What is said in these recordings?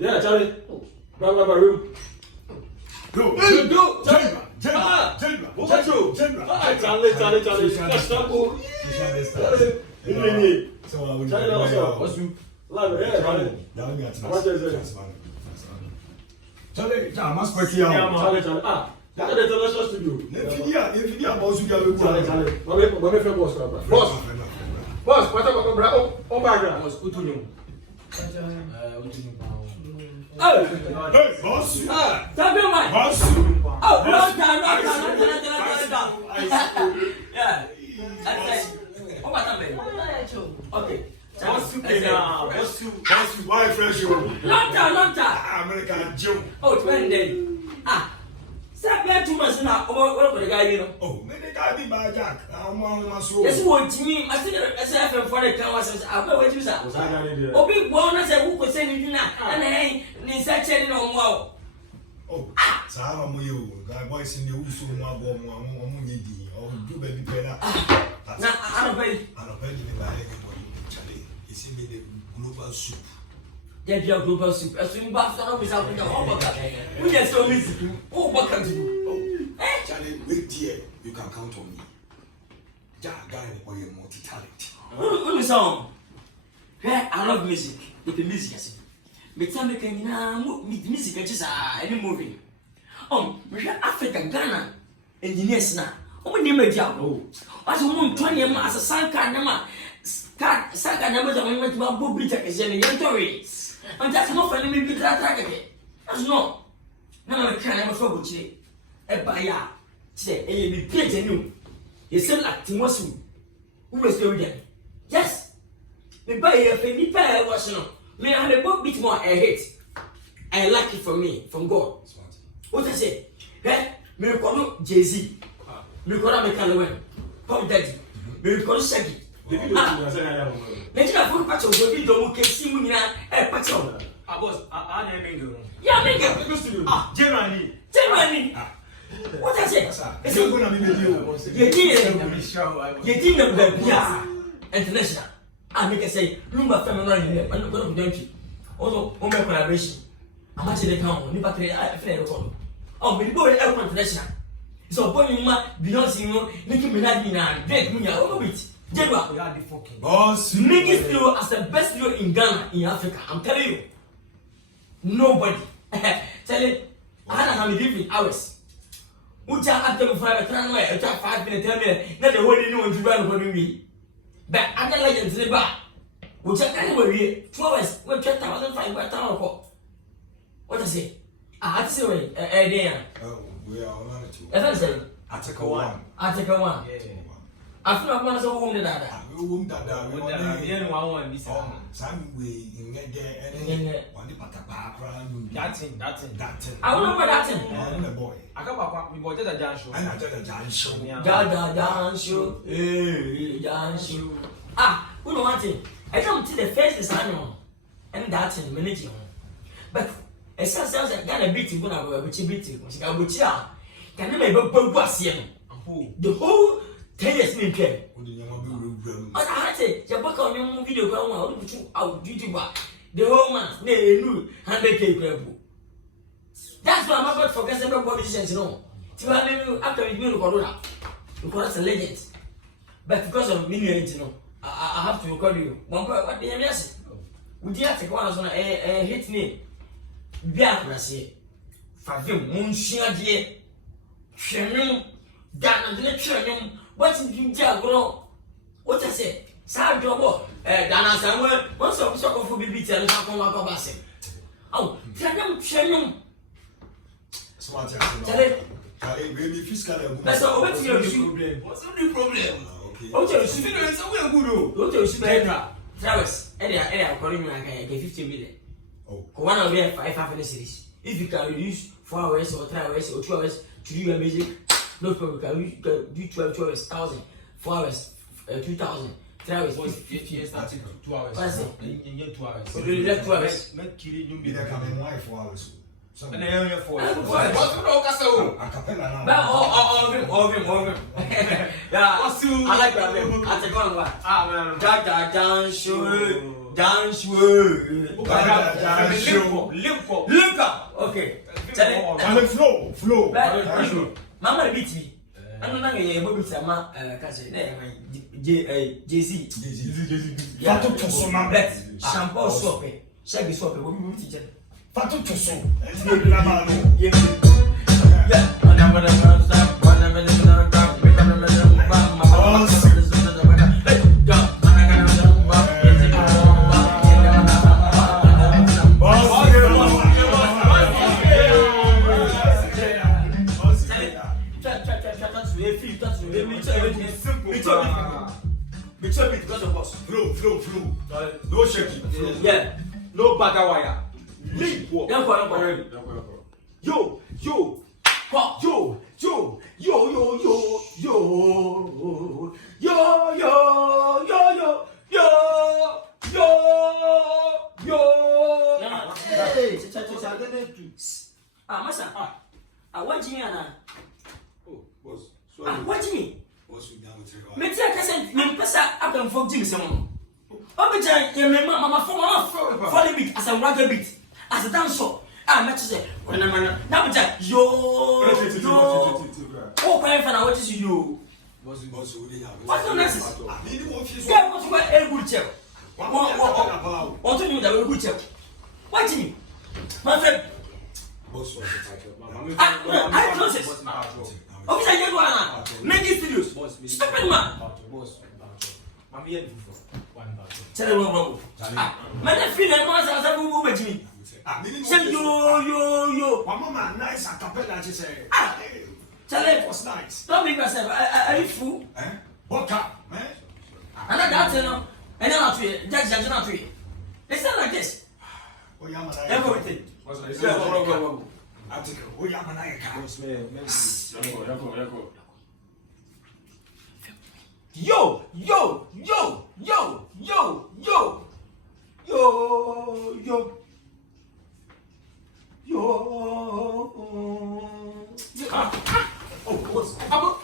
Yeah, Charlie. Room. Go. Charlie. That's not cool. Charlie, Boss, what about Bravo? Oh, my God. Boss, Utunyo. Oh, hey, boss. tell me why. Boss. Oh, no, yeah. That's it. Oh, what's up, baby? Okay. Boss, why fresh you? Long time. American Joe. Oh, 20 days. Stop here 2 months now. What the guy, you know? Oh, maybe I be by Jack. I'm my soul. Yes, what to me, I think I said for the canvas. I'm not waiting. Oh, big bonus, I will send you now. And I ain't such a no more. Oh, Sarah Moyo, that voice in the Usu, my bomb, or do baby better. Now, I'm I ready. don't pay me by anybody, Charlie. It's in the global soup. Get your global soup. As soon as I'm without the whole we get so easy. Oh, what can you? Charlie, wait here. You can count on me. That guy or your multi-talent. Who is song? I love music. With the music, yes. But some can meet music, which is any movie. We have African Ghana engineers now. Oh, we need job. As a woman, 20 years as a Sanka Nama. Sanka numbers of women to Bob Bitter is in the young Tories. And that's not for me to track again. That's no. None of the kind of trouble today. A buyer. Say, and you be paid to you. You sound like Timosu. Who was doing that? Yes. The buyer, if you pay a was no. May I have a book bit more I hate. I like it from me, from God. What I say? Eh? Me call Jay-Z. Me call McCallum. Pop Daddy. Me call Shaggy. Let's have a patch of the video. We can see me now. A patch of. Boss, I'm a mingle. Yeah, Mingo. Generally. What I say? It's not going to be with you. You didn't know international. I make a say, Lumba family running there, but not going to do. Although, home collaboration. I'm actually count. New battery, I feel. Oh, we go international. So, boy, Beyonce, you know, Nicki Minaj, Drake, Munya, all of it. General, Boss, make it feel as the best video in Ghana, in Africa. I'm telling you. Nobody. Tell it, I had a hundred different hours. Which I have to find a time where I try 5 minutes, 10 minutes, not the whole new one to run for me. But I don't like it to the bar. Which I can't worry. 2 hours, when 10,500 for. What I say? I had to say, we are on it. as I said, Article 1. Article 1. I feel like one is a woman that We won't that. We want one. some way in there and one the patapa. That thing. I don't know what that's in. The boy. I got we bought a dance show. And I tell the giant show. Dance show. Dance show. Who know what thing? I don't see the first is annual. And that's in minute. But it sounds like Ghana beating when I were which beating. Can you make a book was here? The whole 10 years in care. I say, your book on your video going out YouTube. The whole man, they knew 100K crab. That's why I'm about to forget some politicians, you know. After we do Corona, because a legend. But because of millions, you know, I have to record you. One point, what the yes? Would you have to go on a hit name? Biakrasi. Favim, Munshia dear. Shannon, Dan and the Shannon. What's in Jagro? What I say? Sad job. Dana somewhere. What's up? So for BB tell us how come I go back. Oh, Shannon. Smart. Tell it. Baby, fiscal. That's all. What's your problem? What's the problem? Okay. What's your It's a way good. What's your super? Travis, I'm calling you like 15 million. Oh, one of them 5 series. If you can reduce 4 hours or 3 hours or 2 hours to do your music, no problem. You can do 12 hours, 1,000, 4 hours, 2,000, 3 hours. 50 years, 2 hours. What's it? In 2 hours. So you left 2 hours. Make killing you be be there coming wife 4 hours. and then you're 4 hours. What's A cappella now. But all of him. Yeah, I like that name. I take on what? Ah, man. Jaja dance Link up. Okay. And the flow. Mama BT. I don't know you beat sama kasi JC. Fato toso na Bet. Shampoo soap. Shaggy soap. We meet each other. Fato toso. La mano. Yeah. And I'm gonna stop. Flow. No shaking. Yeah. No bagger wire. Leap walk. Yo. Masa. What you mean? Oh, boss. What you mean? What's with that with you? Me tia kase me pesa abam for Jimmy Simon. Obeja ye me mama follow beat as a reggae beat as a dance show. Me say when man na beja yo. Oh, kwa fa what is you? Boss, who they have? What's the next? I need one few. Yeah, what's what a good check. What to do that a good check. What you mean? My friend. Boss, I close it. Officer, you go on. Make this videos. Stop it, man. I'm here before. Tell them wrong. Man, feel like once I was moving with me. Say yo. Mama, nice a cappella, she say. Tell them. Was nice. Don't make yourself. Are you fool? What up, man? And that's it. And then I'll treat it. That's not treat it. It's not like this. Oh, yeah, man. Everything. Article. Oh, yeah, man. Yo. Oh, what's up?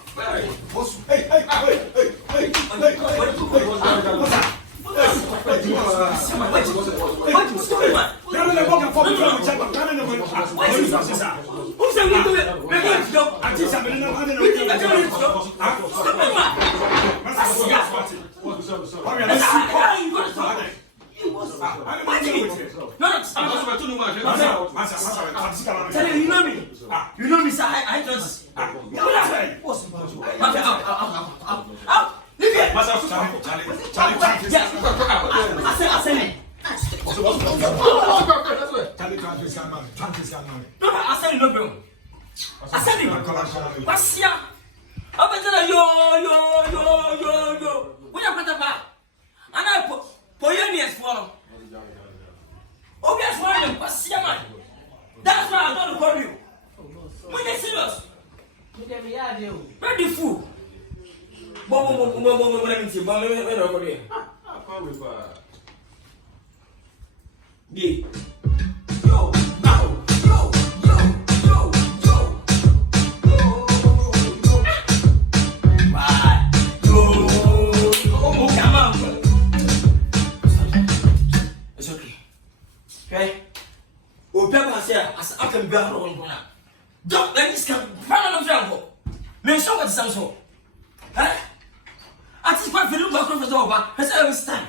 You know me, sir. I just. That's why I don't call you. When you're serious, ready fool. It's okay. Okay? As I can bear on one. Don't let this come. Parallel Franco. Men show what the sounds for. Eh? I just quite feel back from the door. I said every time.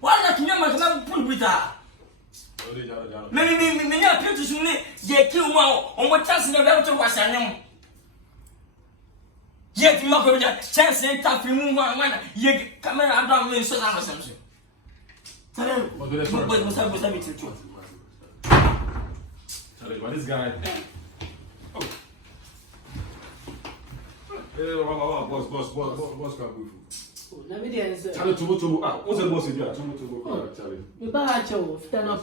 Why not remember to put with her? Many appear to me. Ye kill one on what chance in the level to wash and yet you mock chance and tap remove one. Ye come around down me so that was something. Tell him what was happening to you. But this guy. Oh. Boss, can't go. Let me dance. Charlie, what's the boss here? Charlie. You buy a show, stand up.